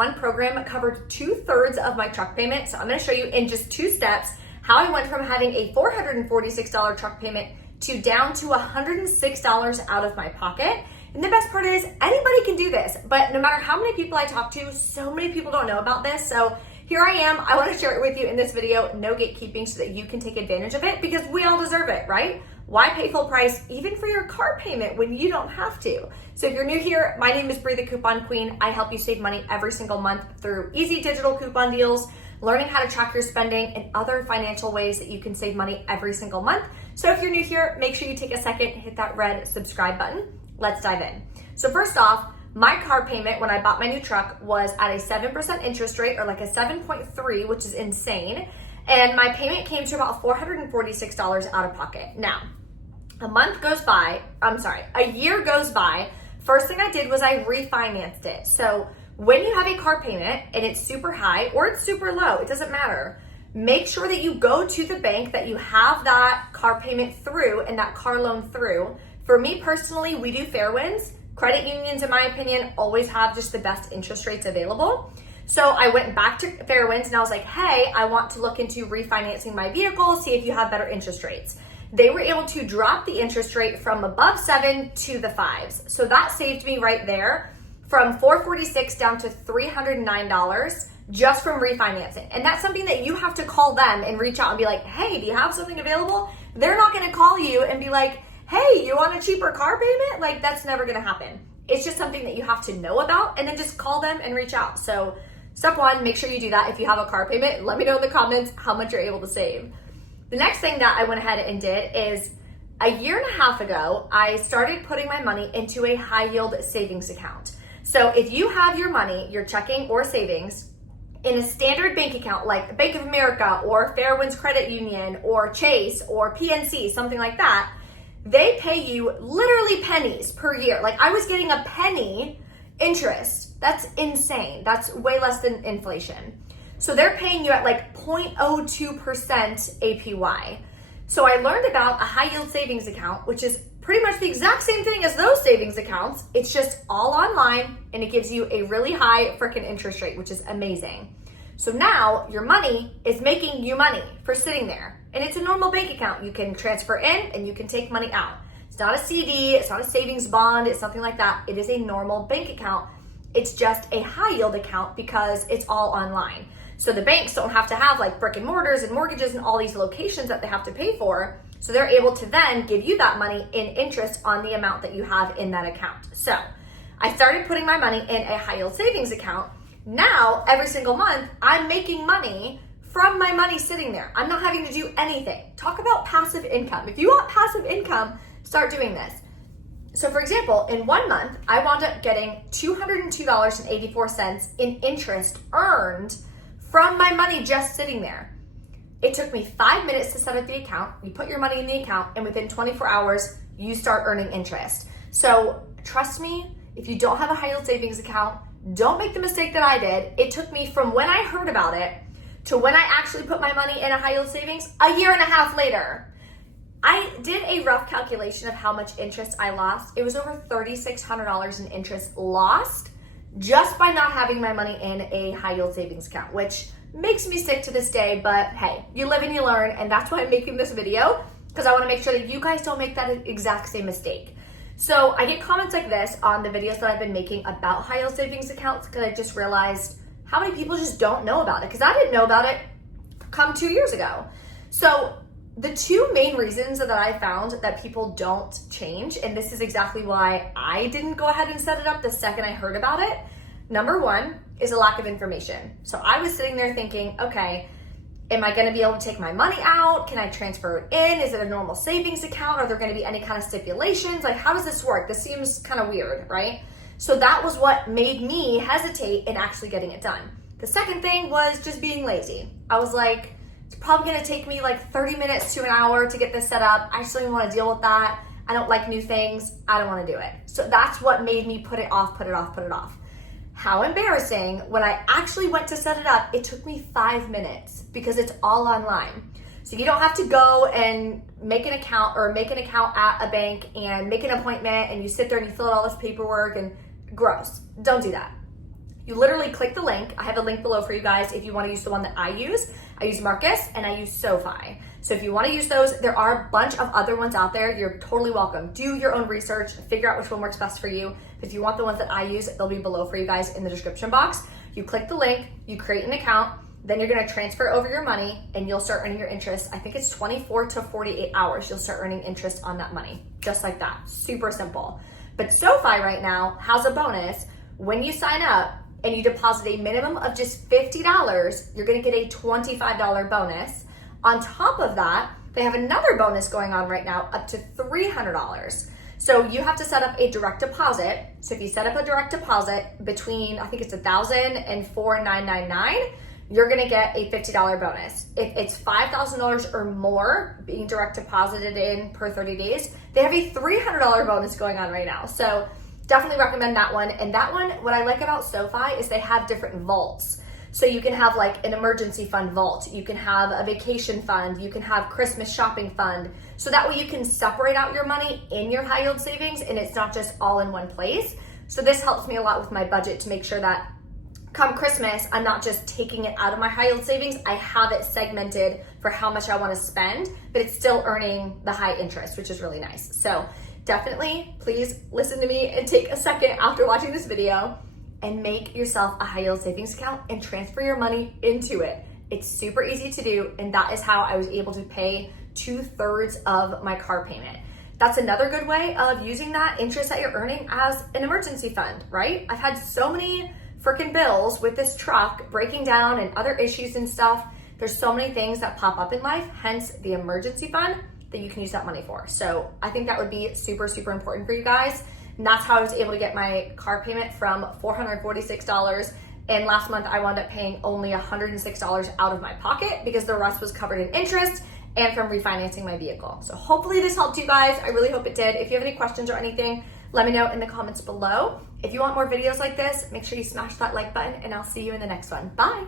one program covered 2/3 of my truck payment. So I'm gonna show you in just 2 steps how I went from having a $446 truck payment to down to $106 out of my pocket. And the best part is anybody can do this, but no matter how many people I talk to, so many people don't know about this. So here I am, I wanna share it with you in this video, no gatekeeping, so that you can take advantage of it, because we all deserve it, right? Why pay full price even for your car payment when you don't have to? So if you're new here, my name is Bree the Coupon Queen. I help you save money every single month through easy digital coupon deals, learning how to track your spending, and other financial ways that you can save money every single month. So if you're new here, make sure you take a second, hit that red subscribe button. Let's dive in. So first off, my car payment when I bought my new truck was at a 7% interest rate, or like a 7.3, which is insane. And my payment came to about $446 out of pocket. Now, a year goes by. First thing I did was I refinanced it. So when you have a car payment and it's super high or it's super low, it doesn't matter. Make sure that you go to the bank that you have that car payment through and that car loan through. For me personally, we do Fairwinds. Credit unions, in my opinion, always have just the best interest rates available. So I went back to Fairwinds and I was like, hey, I want to look into refinancing my vehicle, see if you have better interest rates. They were able to drop the interest rate from above 7 to the 5s. So that saved me right there from $446 down to $309 just from refinancing. And that's something that you have to call them and reach out and be like, hey, do you have something available? They're not gonna call you and be like, hey, you want a cheaper car payment? Like, that's never gonna happen. It's just something that you have to know about and then just call them and reach out. So step one, make sure you do that. If you have a car payment, let me know in the comments how much you're able to save. The next thing that I went ahead and did is a year and a half ago, I started putting my money into a high yield savings account. So if you have your money, your checking or savings, in a standard bank account like Bank of America or Fairwinds Credit Union or Chase or PNC, something like that, they pay you literally pennies per year. Like, I was getting a penny interest. That's insane. That's way less than inflation. So they're paying you at like 0.02% APY. So I learned about a high yield savings account, which is pretty much the exact same thing as those savings accounts. It's just all online and it gives you a really high freaking interest rate, which is amazing. So now your money is making you money for sitting there. And it's a normal bank account. You can transfer in and you can take money out. It's not a CD, it's not a savings bond, it's something like that. It is a normal bank account. It's just a high yield account because it's all online. So the banks don't have to have like brick and mortars and mortgages and all these locations that they have to pay for. So they're able to then give you that money in interest on the amount that you have in that account. So I started putting my money in a high yield savings account. Now, every single month, I'm making money from my money sitting there. I'm not having to do anything. Talk about passive income. If you want passive income, start doing this. So for example, in 1 month, I wound up getting $202.84 in interest earned from my money just sitting there. It took me 5 minutes to set up the account. You put your money in the account and within 24 hours, you start earning interest. So trust me, if you don't have a high yield savings account, don't make the mistake that I did. It took me from when I heard about it to when I actually put my money in a high yield savings, a year and a half later. I did a rough calculation of how much interest I lost. It was over $3,600 in interest lost just by not having my money in a high yield savings account, which makes me sick to this day, but hey, you live and you learn, and that's why I'm making this video, because I want to make sure that you guys don't make that exact same mistake. So I get comments like this on the videos that I've been making about high yield savings accounts, because I just realized how many people just don't know about it, because I didn't know about it come 2 years ago. So the two main reasons that I found that people don't change, and this is exactly why I didn't go ahead and set it up the second I heard about it. Number one is a lack of information. So I was sitting there thinking, okay, am I gonna be able to take my money out? Can I transfer it in? Is it a normal savings account? Are there gonna be any kind of stipulations? Like, how does this work? This seems kind of weird, right? So that was what made me hesitate in actually getting it done. The second thing was just being lazy. I was like, it's probably gonna take me like 30 minutes to an hour to get this set up. I just don't even wanna deal with that. I don't like new things. I don't wanna do it. So that's what made me put it off. How embarrassing, when I actually went to set it up, it took me 5 minutes because it's all online. So you don't have to go and make an account at a bank and make an appointment and you sit there and you fill out all this paperwork and gross. Don't do that. You literally click the link. I have a link below for you guys if you want to use the one that I use. I use Marcus and I use SoFi. So if you want to use those, there are a bunch of other ones out there. You're totally welcome. Do your own research, figure out which one works best for you. If you want the ones that I use, they'll be below for you guys in the description box. You click the link, you create an account, then you're gonna transfer over your money and you'll start earning your interest. I think it's 24 to 48 hours. You'll start earning interest on that money, just like that. Super simple. But SoFi right now has a bonus. When you sign up and you deposit a minimum of just $50, you're gonna get a $25 bonus. On top of that, they have another bonus going on right now, up to $300. So you have to set up a direct deposit. So if you set up a direct deposit between, I think it's $1,000 and $4,999, you're gonna get a $50 bonus. If it's $5,000 or more being direct deposited in per 30 days, they have a $300 bonus going on right now. So definitely recommend that one. And that one, what I like about SoFi is they have different vaults. So you can have like an emergency fund vault, you can have a vacation fund, you can have Christmas shopping fund. So that way you can separate out your money in your high yield savings and it's not just all in one place. So this helps me a lot with my budget to make sure that come Christmas, I'm not just taking it out of my high yield savings. I have it segmented for how much I want to spend, but it's still earning the high interest, which is really nice. So definitely, please listen to me and take a second after watching this video and make yourself a high yield savings account and transfer your money into it. It's super easy to do, and that is how I was able to pay 2/3 of my car payment. That's another good way of using that interest that you're earning as an emergency fund, right? I've had so many freaking bills with this truck breaking down and other issues and stuff. There's so many things that pop up in life, hence the emergency fund that you can use that money for. So I think that would be super, super important for you guys. And that's how I was able to get my car payment from $446. And last month I wound up paying only $106 out of my pocket because the rest was covered in interest and from refinancing my vehicle. So hopefully this helped you guys. I really hope it did. If you have any questions or anything, let me know in the comments below. If you want more videos like this, make sure you smash that like button and I'll see you in the next one. Bye.